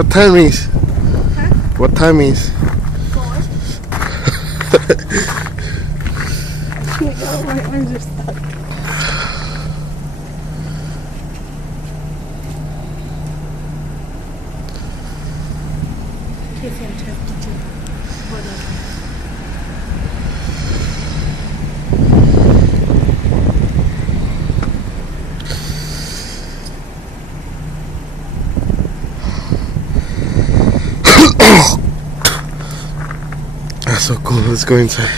What time is? Huh? What time is? 4. My arms are stuck. That's so cool. Let's go inside.